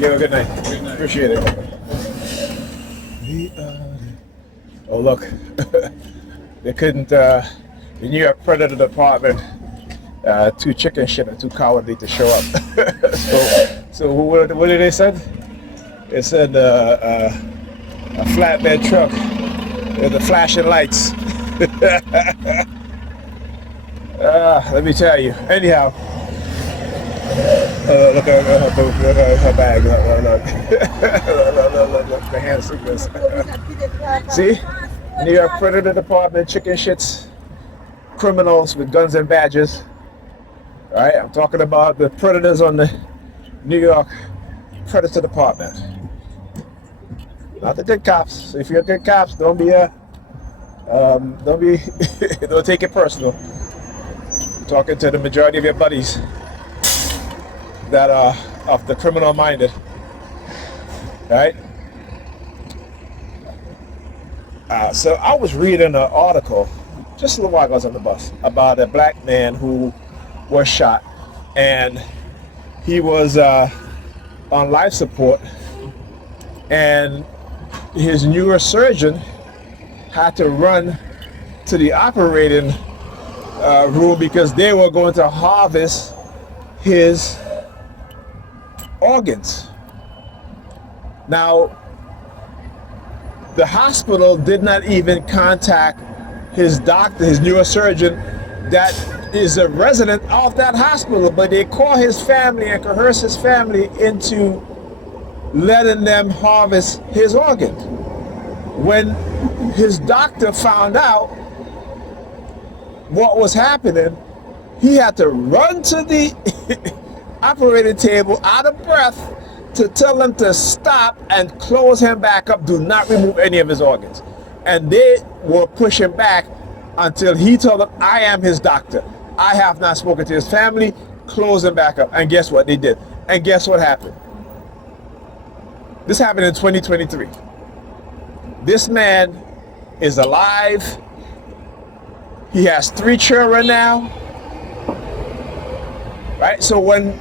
you a good night. Appreciate it. Oh, look. They couldn't, the New York Predator Department, too chicken shit and too cowardly to show up. so what did they say? They said a flatbed truck with the flashing lights. Let me tell you. Anyhow, look at her bag. Look, the hand signals. See? New York Predator Department, chicken shits, criminals with guns and badges. All right, I'm talking about the predators on the New York Predator Department. Not the good cops. So if you're good cops, don't take it personal. I'm talking to the majority of your buddies that are of the criminal minded. All right. So I was reading an article just a little while ago. I was on the bus about a black man who was shot, and he was on life support, and his neurosurgeon had to run to the operating room because they were going to harvest his organs. Now, the hospital did not even contact his doctor, his neurosurgeon, that is a resident of that hospital, but they call his family and coerce his family into letting them harvest his organs. When his doctor found out what was happening, he had to run to the operating table out of breath to tell them to stop and close him back up. Do not remove any of his organs. And they were pushing back until he told them, I am his doctor. I have not spoken to his family. Close him back up. And guess what they did? And guess what happened? This happened in 2023. This man is alive. He has 3 children now. Right? So when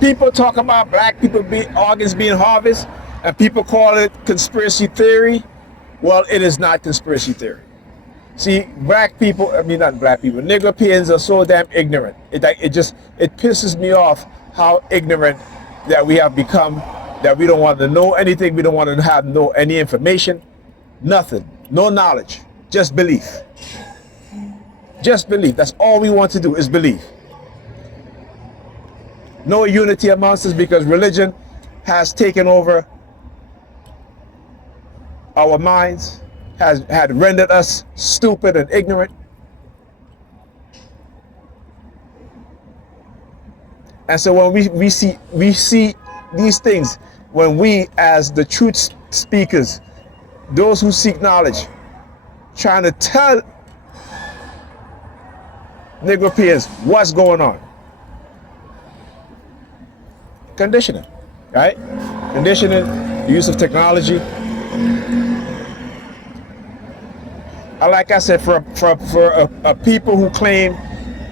people talk about black people organs being harvested and people call it conspiracy theory, well, it is not conspiracy theory. See, black people, I mean not black people, Negropeans are so damn ignorant. It pisses me off how ignorant that we have become, that we don't want to know anything, we don't want to know any information, nothing, no knowledge, just belief. Just belief. That's all we want to do is believe. No unity amongst us because religion has taken over our minds, had rendered us stupid and ignorant. And so when we see these things, when we as the truth speakers, those who seek knowledge, trying to tell Negropeans what's going on. Conditioning, right? Conditioning, the use of technology. Like I said, for a people who claim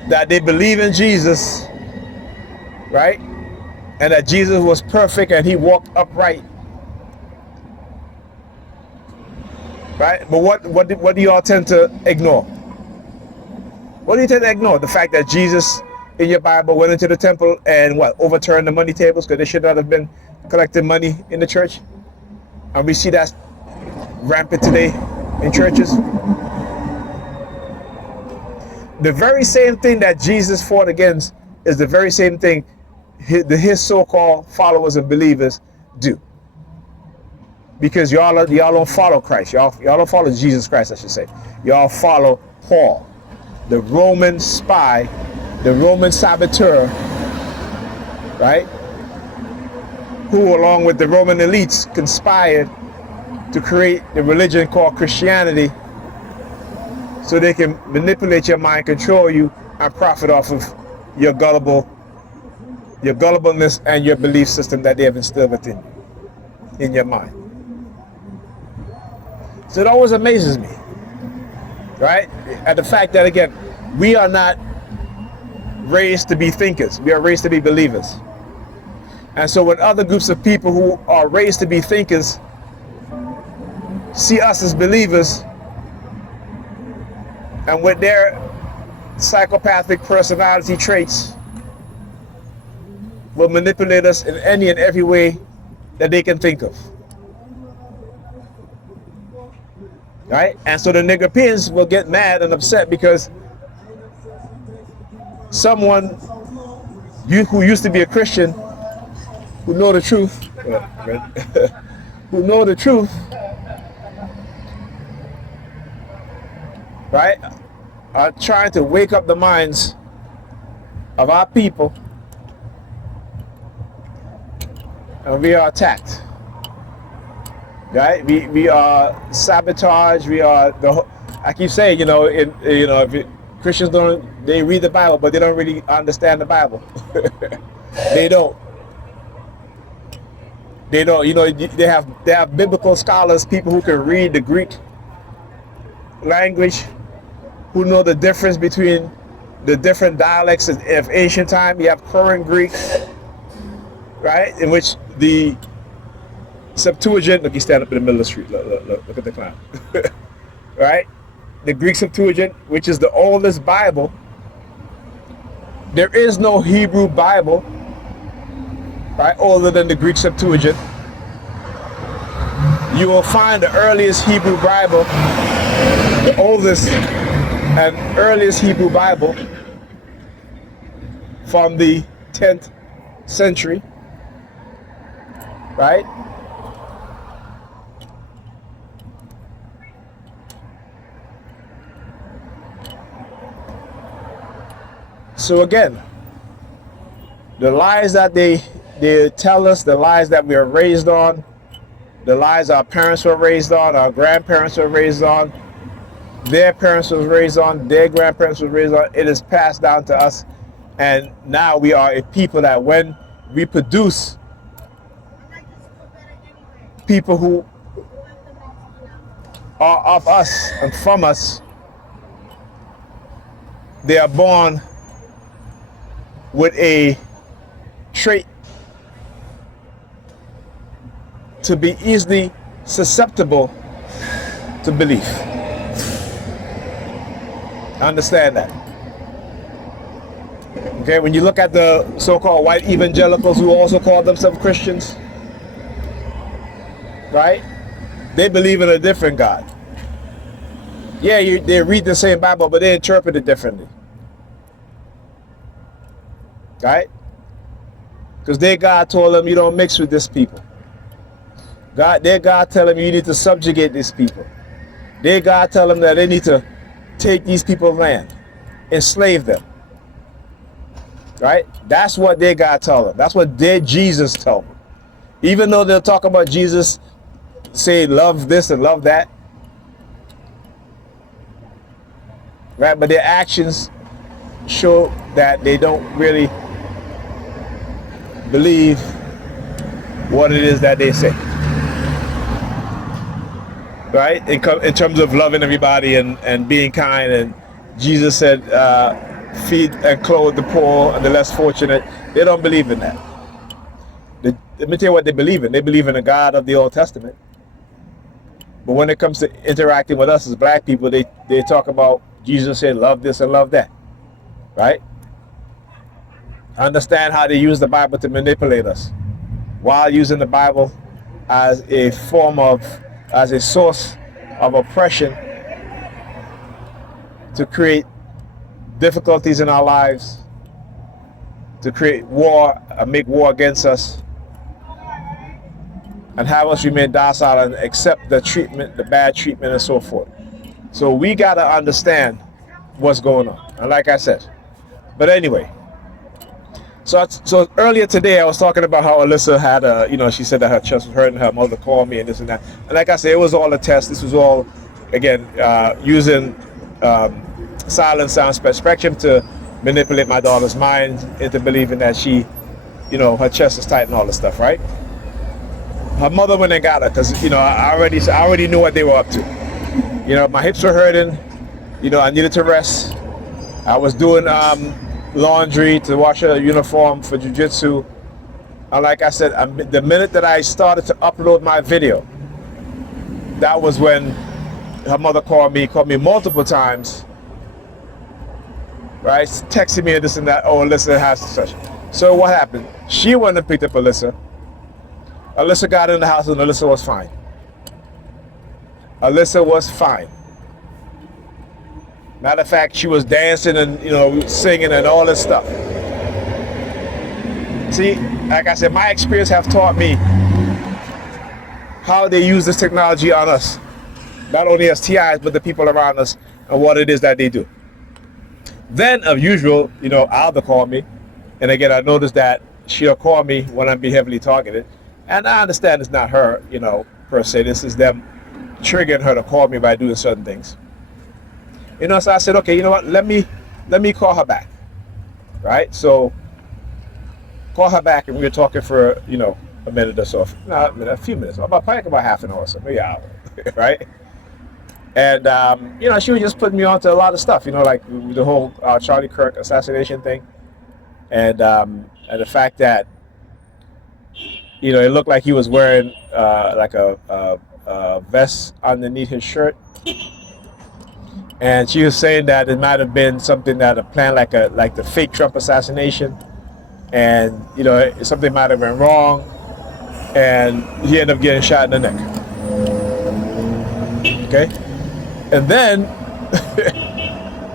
that they believe in Jesus, right? And that Jesus was perfect and he walked upright. Right? But what do y'all tend to ignore? What do you tend to ignore? The fact that Jesus in your Bible went into the temple and overturned the money tables because they should not have been collecting money in the church. And we see that rampant today in churches. The very same thing that Jesus fought against is the very same thing his so-called followers and believers do. Because y'all don't follow Christ. Y'all don't follow Jesus Christ, I should say. Y'all follow Paul, the Roman spy, the Roman saboteur, right? Who, along with the Roman elites, conspired to create the religion called Christianity so they can manipulate your mind, control you, and profit off of your gullibleness and your belief system that they have instilled within you, in your mind. So it always amazes me, right? At the fact that, again, we are not raised to be thinkers. We are raised to be believers. And so when other groups of people who are raised to be thinkers see us as believers, and with their psychopathic personality traits, will manipulate us in any and every way that they can think of. Right? And so the Nigerians will get mad and upset because someone who used to be a Christian, who know the truth, who know the truth, right, are trying to wake up the minds of our people, and we are attacked. Right? We are sabotaged. We are I keep saying, if Christians they read the Bible, but they don't really understand the Bible. They don't. They don't. They have biblical scholars, people who can read the Greek language, who know the difference between the different dialects of ancient time. You have current Greek, right, in which the Septuagint, look, you stand up in the middle of the street, look at the clown. Right? The Greek Septuagint, which is the oldest Bible. There is no Hebrew Bible, right, older than the Greek Septuagint. You will find the earliest Hebrew Bible, the oldest and earliest Hebrew Bible, from the 10th century, right? So again, the lies that they tell us, the lies that we are raised on, the lies our parents were raised on, our grandparents were raised on, their parents were raised on, their grandparents were raised on, it is passed down to us. And now we are a people that when we produce people who are of us and from us, they are born with a trait to be easily susceptible to belief. Understand that. Okay, when you look at the so-called white evangelicals who also call themselves Christians, right? They believe in a different God. Yeah, they read the same Bible, but they interpret it differently. Right? Because their God told them you don't mix with this people. Their God tell them you need to subjugate these people. Their God tell them that they need to take these people's land, enslave them. Right? That's what their God tell them. That's what their Jesus told them. Even though they'll talk about Jesus, say love this and love that. Right? But their actions show that they don't really believe what it is that they say. Right? In terms of loving everybody and being kind. And Jesus said, feed and clothe the poor and the less fortunate. They don't believe in that. Let me tell you what they believe in. They believe in the God of the Old Testament. But when it comes to interacting with us as black people, they talk about Jesus said, love this and love that. Right? Understand how they use the Bible to manipulate us, while using the Bible as a source of oppression to create difficulties in our lives, to create war, make war against us, and have us remain docile and accept the treatment, the bad treatment, and so forth. So we got to understand what's going on. And like I said, but anyway, so earlier today I was talking about how Alyssa had she said that her chest was hurting, her mother called me and this and that. And like I said, it was all a test. This was all, again, using silent sound spectrum to manipulate my daughter's mind into believing that she, her chest is tight and all this stuff, right? Her mother went and got her because, I already knew what they were up to. My hips were hurting. I needed to rest. I was doing laundry to wash her uniform for jiu-jitsu. And like I said, the minute that I started to upload my video, that was when her mother called me multiple times, right? Texting me this and that. Oh, Alyssa has such. So what happened? She went and picked up Alyssa. Alyssa got in the house and Alyssa was fine. Alyssa was fine. Matter of fact, she was dancing and singing and all this stuff. See, like I said, my experience have taught me how they use this technology on us. Not only as TIs, but the people around us and what it is that they do. Then, as usual, Alba called me. And again, I noticed that she'll call me when I'm being heavily targeted. And I understand it's not her, per se. This is them triggering her to call me by doing certain things. So I said, okay, you know what? Let me call her back. Right? So, call her back and we were talking for, a minute or so. No, a few minutes. Probably about half an hour or so, maybe an hour. Right? And, she was just putting me onto a lot of stuff, like the whole Charlie Kirk assassination thing. And the fact that, it looked like he was wearing like a vest underneath his shirt. And she was saying that it might have been something that a plan like the fake Trump assassination. And, something might have been wrong. And he ended up getting shot in the neck. Okay? And then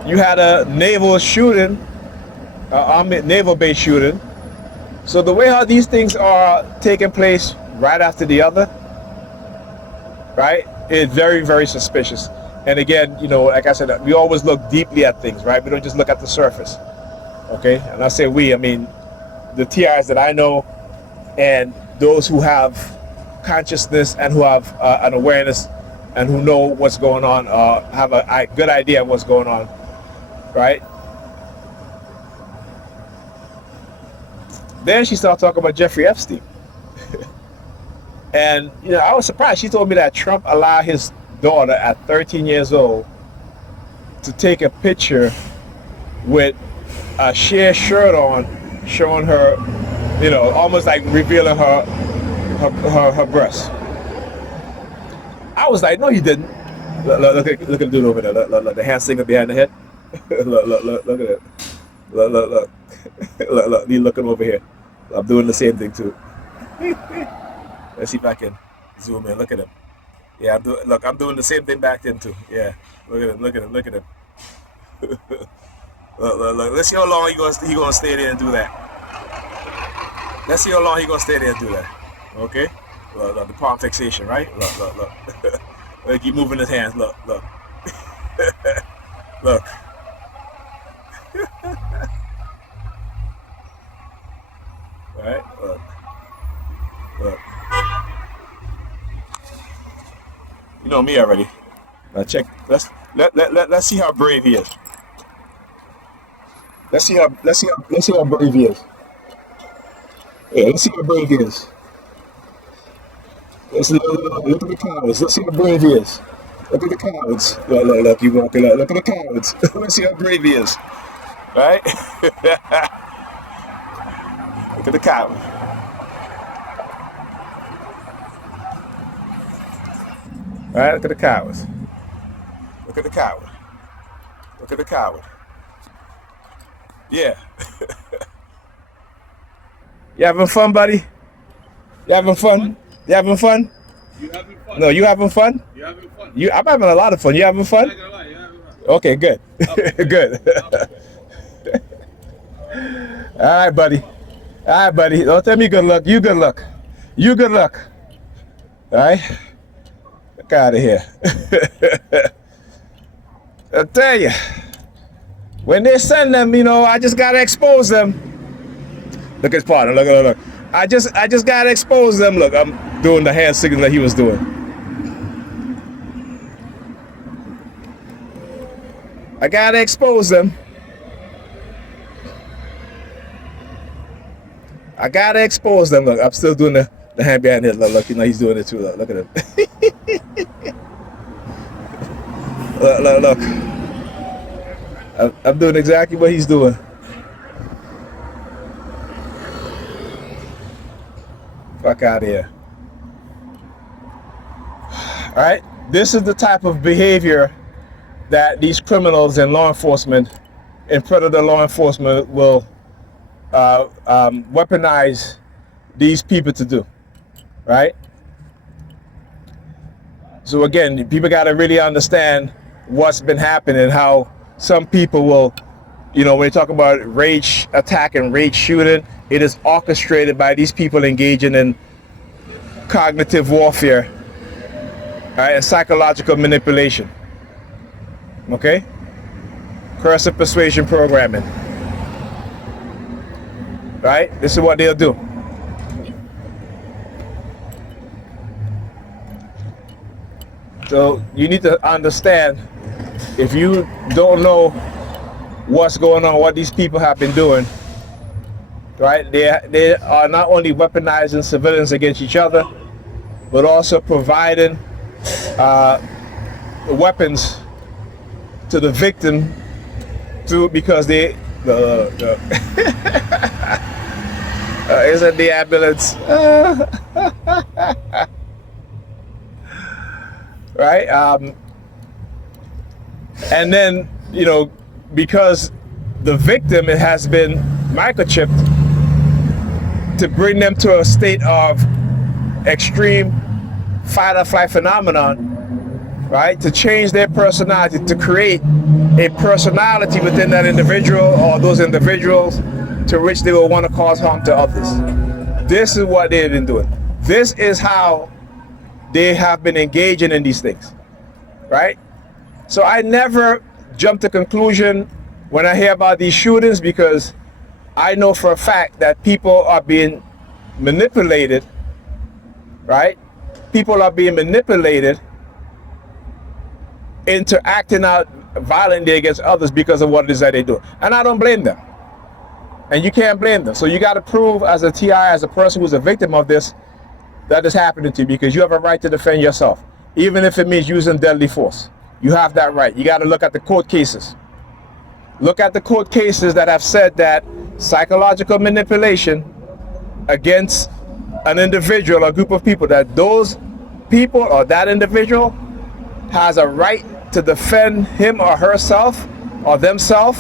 you had a naval shooting, naval base shooting. So the way how these things are taking place right after the other, right, is very, very suspicious. And again, like I said, we always look deeply at things, right? We don't just look at the surface. Okay? And I say we, I mean the TIs that I know and those who have consciousness and who have an awareness and who know what's going on, have a good idea of what's going on, right? Then she started talking about Jeffrey Epstein. And, I was surprised. She told me that Trump allowed his daughter at 13 years old to take a picture with a sheer shirt on, showing her, almost like revealing her breasts. I was like, no, he didn't. Look at the dude over there. Look, the hand singer behind the head. look at it. Look, he's looking over here. I'm doing the same thing too. Let's see if I can zoom in. Look at him. Yeah, I'm doing the same thing back then too. Yeah, look at him. Look at him. Look. Let's see how long he gonna stay there and do that. Let's see how long he gonna stay there and do that. Okay. Look, the palm fixation, right? Look. Look, keep moving his hands. Look. Look. Right? Look. You know me already. Now check. Let's see how brave he is. Let's see how brave he is. Yeah, let's see how brave he is. Look at the cowards. Let's see how brave he is. Look at the cowards. Look, you walking out. Look at the cowards. Let's see how brave he is. Right? Look at the coward. Right? Look at the cowards. Look at the coward. Look at the coward. Yeah. You having fun, buddy? You having fun? You having fun? You having fun? No, you having fun? You having fun? I'm having a lot of fun. You having fun? I'm not gonna lie, you having fun. Okay, good. Good. All right, buddy. All right, buddy. Don't tell me good luck. You good luck. You good luck. All right? Look out of here. I'll tell you. When they send them, I just gotta expose them. Look at his partner. Look. I just gotta expose them. Look, I'm doing the hand signal that he was doing. I gotta expose them. I gotta expose them. Look, I'm still doing the hand behind his. Look, he's doing it too. Look at him. Look. I'm doing exactly what he's doing. Fuck out of here. All right? This is the type of behavior that these criminals in law enforcement, in predator law enforcement, will weaponize these people to do, right? So again, people got to really understand what's been happening, how some people will, you know, when they talk about rage attack and rage shooting, it is orchestrated by these people engaging in cognitive warfare, right, and psychological manipulation. Okay? Coercive persuasion programming. Right? This is what they'll do. So you need to understand, if you don't know what's going on, what these people have been doing, right? They are not only weaponizing civilians against each other, but also providing weapons to the victim because they isn't the ambulance right? And then, you know, because the victim has been microchipped to bring them to a state of extreme fight or flight phenomenon, right? To change their personality, to create a personality within that individual or those individuals to which they will want to cause harm to others. This is what they've been doing. This is how they have been engaging in these things, right? So I never jump to conclusion when I hear about these shootings, because I know for a fact that people are being manipulated, right? People are being manipulated into acting out violently against others because of what it is that they do. And I don't blame them. And you can't blame them. So you got to prove as a TI, as a person who's a victim of this, that is happening to you, because you have a right to defend yourself, even if it means using deadly force. You have that right. You got to look at the court cases. Look at the court cases that have said that psychological manipulation against an individual or group of people, that those people or that individual has a right to defend him or herself or themselves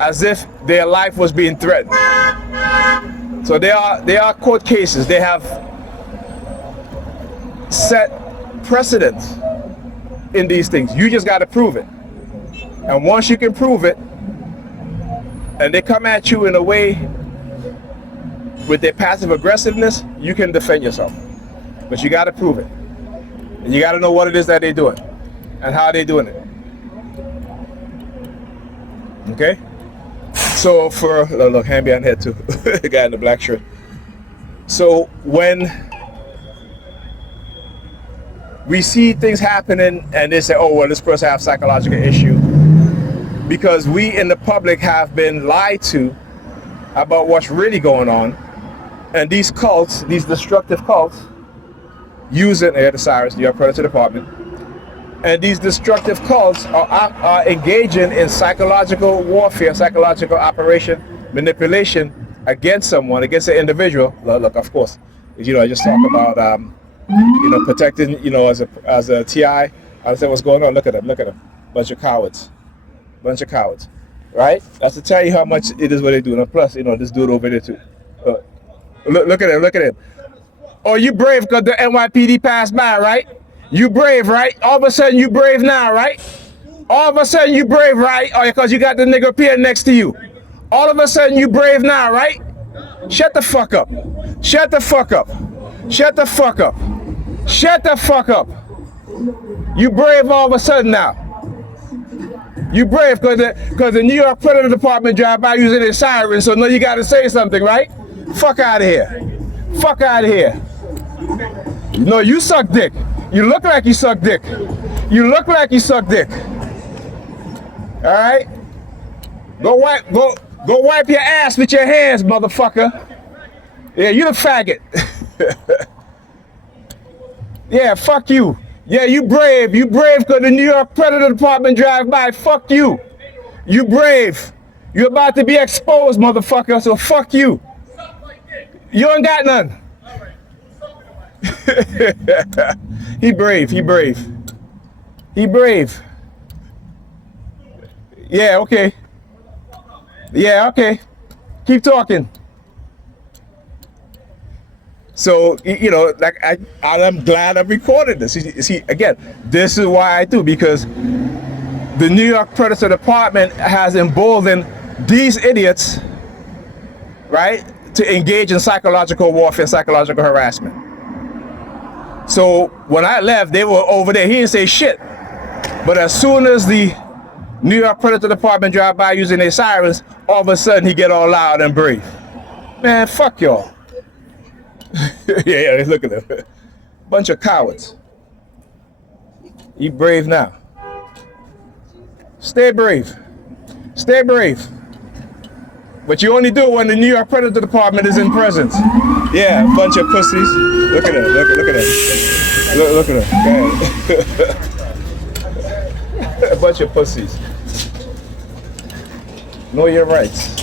as if their life was being threatened. So there are court cases. They have set precedents in these things. You just got to prove it. And once you can prove it, and they come at you in a way with their passive aggressiveness, you can defend yourself. But you got to prove it. And you got to know what it is that they're doing and how they're doing it. Okay? So for, look, hand behind head too. The guy in the black shirt. So when we see things happening and they say, oh, well, this person has a psychological issue, because we in the public have been lied to about what's really going on. And these cults, these destructive cults, using the Cyrus, the Predator Department, and these destructive cults are engaging in psychological warfare, psychological operation, manipulation against someone, against an individual. Look, of course, you know, I just talk about, you know, protecting, you know, as a TI. I understand what's going on. Look at them, bunch of cowards, right? That's to tell you how much it is what they do. And plus, you know, this dude over there too. Look at him. Oh, you brave because the NYPD passed by, right? You brave, right? All of a sudden you brave now, right? All of a sudden you brave, right? Oh, because you got the nigga up here next to you. All of a sudden you brave now, right? Shut the fuck up. Shut the fuck up. Shut the fuck up. Shut the fuck up. You brave all of a sudden now. You brave because the New York Predator Department drive by using their sirens, so now you got to say something, right? Fuck out of here. Fuck out of here. No, you suck dick. You look like you suck dick. You look like you suck dick. All right? Go wipe your ass with your hands, motherfucker. Yeah, you the faggot. Yeah, fuck you. Yeah, you brave. You brave because the New York Predator Department drive by. Fuck you. You brave. You're about to be exposed, motherfucker, so fuck you. You ain't got none. He brave, he brave. He brave. Yeah, okay. Yeah, okay. Keep talking. So, you know, like I'm glad I recorded this. See, again, this is why I do, because the New York Predator Department has emboldened these idiots, right, to engage in psychological warfare, psychological harassment. So when I left, they were over there. He didn't say shit. But as soon as the New York Predator Department drive by using their sirens, all of a sudden he get all loud and brave. Man, fuck y'all. yeah, look at them. Bunch of cowards. You brave now. Stay brave. Stay brave. But you only do it when the New York Predator Department is in presence. Yeah, bunch of pussies. Look at them. Look at them. Look at them. A bunch of pussies. Know your rights.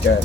Okay.